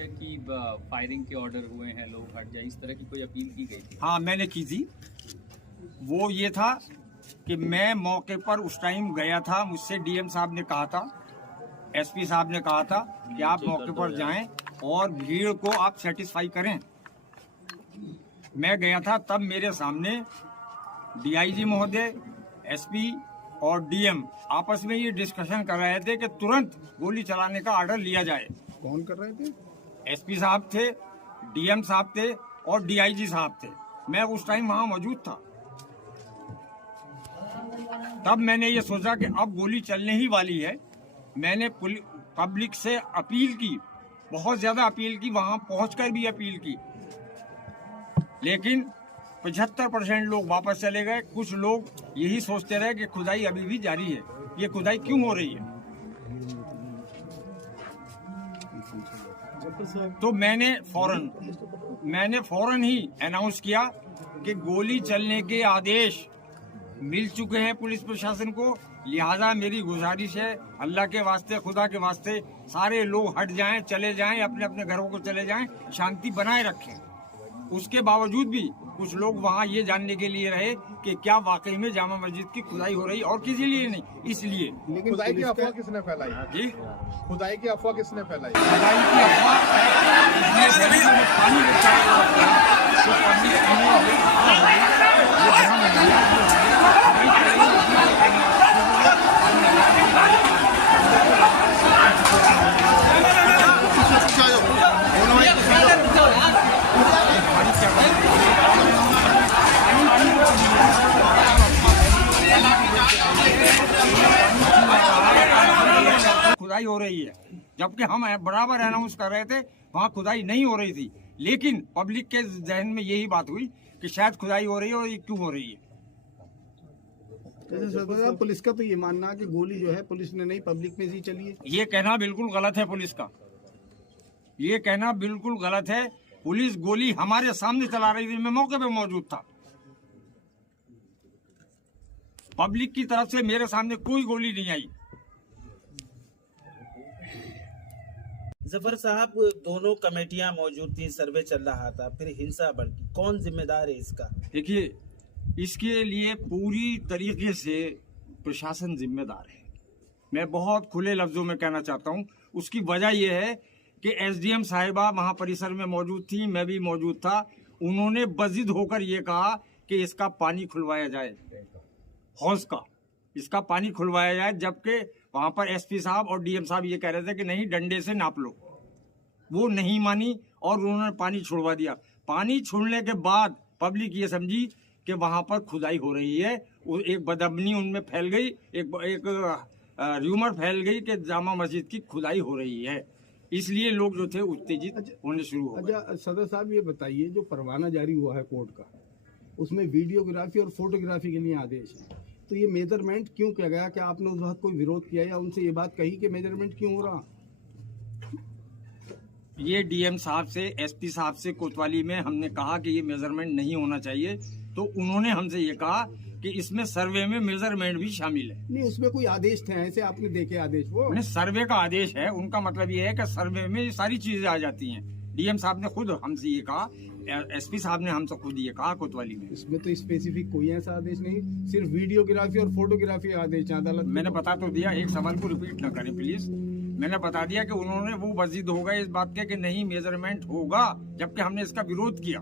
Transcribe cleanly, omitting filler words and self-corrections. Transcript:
है कि फायरिंग के ऑर्डर हुए हैं, लोग हट जाए, इस तरह की कोई अपील की गई थी? हाँ, मैंने की थी। वो ये था कि मैं मौके पर उस टाइम गया था, मुझसे डीएम साहब ने कहा था, एसपी साहब ने कहा था कि आप मौके पर जाएं और भीड़ को आप सेटिस्फाई करें। मैं गया था, तब मेरे सामने डीआईजी महोदय, एसपी और डीएम आपस में ये डिस्कशन कर रहे थे कि तुरंत गोली चलाने का ऑर्डर लिया जाए। कौन कर रहे थे? एसपी साहब थे, डीएम साहब थे और डीआईजी साहब थे। मैं उस टाइम वहां मौजूद था। तब मैंने ये सोचा कि अब गोली चलने ही वाली है। मैंने पब्लिक से अपील की, बहुत ज्यादा अपील की, वहां पहुंचकर भी अपील की, लेकिन 75% लोग वापस चले गए। कुछ लोग यही सोचते रहे कि खुदाई अभी भी जारी है, ये खुदाई क्यों हो रही है। तो मैंने फौरन ही अनाउंस किया कि गोली चलने के आदेश मिल चुके हैं पुलिस प्रशासन को, लिहाजा मेरी गुजारिश है, अल्लाह के वास्ते, खुदा के वास्ते, सारे लोग हट जाएं, चले जाएं, अपने अपने घरों को चले जाएं, शांति बनाए रखें। उसके बावजूद भी कुछ लोग वहाँ ये जानने के लिए रहे कि क्या वाकई में जामा मस्जिद की खुदाई हो रही, और किसी लिए नहीं, इसलिए। लेकिन खुदाई की अफवाह किसने फैलाई? जी, खुदाई की अफवाह किसने फैलाई? खुदाई की अफवाह पानी के चारों तरफ था, तो पब्लिक ने ये अफवाह हो गई, ये जामा मस्जिद खुदाई हो रही है, जबकि हम बराबर अनाउंस कर रहे थे वहाँ खुदाई नहीं हो रही थी। लेकिन पब्लिक के जहन में यही बात हुई कि शायद खुदाई हो रही है, और ये क्यों हो रही है। पुलिस का तो ये मानना है कि गोली जो है पुलिस ने नहीं, पब्लिक में ही चली है। ये कहना बिल्कुल गलत है पुलिस का, ये कहना बिल्कुल गलत है। पुलिस गोली हमारे सामने चला रही थी, मैं मौके पे मौजूद था। पब्लिक की तरफ से मेरे सामने कोई गोली नहीं आई। जफर साहब, दोनों कमेटियां मौजूद थी, सर्वे चल रहा था, फिर हिंसा बढ़ी, कौन जिम्मेदार है इसका? देखिए, इसके लिए पूरी तरीके से प्रशासन जिम्मेदार है। मैं बहुत खुले लफ्जों में कहना चाहता हूं। उसकी वजह यह है कि एसडीएम साहिबा वहां परिसर में मौजूद थी, मैं भी मौजूद था। उन्होंने बजिद होकर ये कहा कि इसका पानी खुलवाया जाए, हौज का इसका पानी खुलवाया जाए, जबकि वहां पर एसपी साहब और डीएम साहब ये कह रहे थे कि नहीं, डंडे से नाप लो। वो नहीं मानी और उन्होंने पानी छुड़वा दिया। पानी छोड़ने के बाद पब्लिक ये समझी कि वहां पर खुदाई हो रही है। एक बदअमनी उनमें फैल गई, एक र्यूमर फैल गई कि जामा मस्जिद की खुदाई हो रही है, इसलिए लोग जो थे उत्तेजित होने शुरू हो गए। अच्छा सदर साहब, ये बताइए, जो परवाना जारी हुआ है कोर्ट का, उसमें वीडियोग्राफी और फोटोग्राफी के लिए आदेश है, तो ये मेजरमेंट क्यों किया गया? क्या आपने उस वक्त कोई विरोध किया या उनसे ये बात कही कि मेजरमेंट क्यों हो रहा? ये डीएम साहब से, एसपी साहब से कोतवाली में हमने कहा कि ये मेजरमेंट नहीं होना चाहिए, तो उन्होंने हमसे ये कहा कि इसमें सर्वे में मेजरमेंट भी शामिल है। नहीं, उसमें कोई आदेश थे ऐसे आपने देखे आदेश? वो सर्वे का आदेश है, उनका मतलब ये है कि सर्वे में ये सारी चीजें आ जाती हैं। डीएम साहब ने खुद हमसे ये कहा, एसपी साहब ने हमसे खुद ये कहा कोतवाली में। इसमें तो स्पेसिफिक कोई ऐसा आदेश नहीं, सिर्फ वीडियोग्राफी और फोटोग्राफी आदेश अदालत। मैंने बता तो दिया, एक सवाल को रिपीट न करें प्लीज। मैंने बता दिया कि उन्होंने वो वजीद हो गए इस बात के कि नहीं मेजरमेंट होगा, जबकि हमने इसका विरोध किया।